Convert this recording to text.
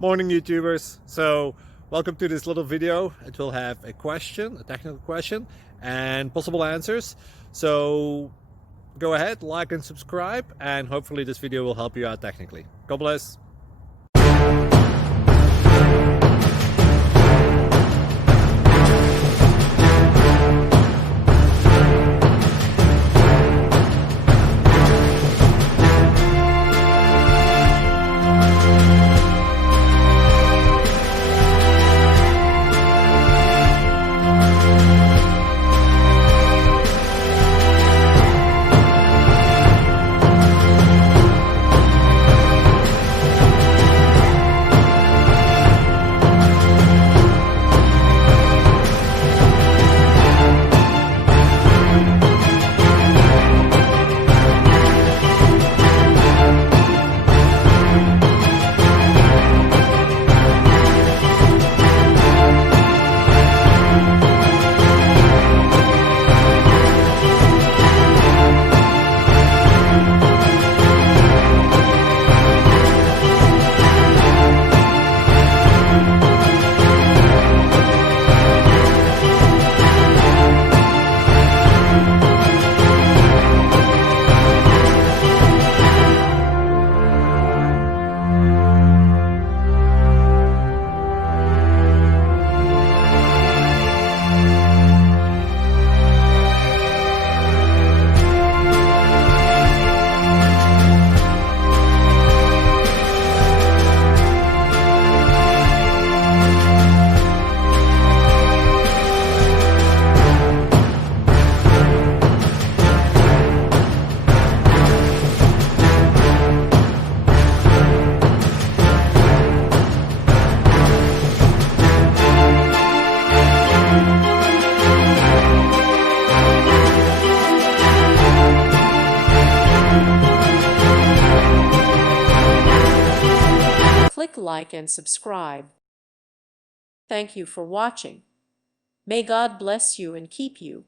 Morning YouTubers. So welcome to this little video. It will have a question, a technical question, and possible answers. So go ahead, like and subscribe, and hopefully this video will help you out technically. God bless. Click like and subscribe. Thank you for watching. May God bless you and keep you.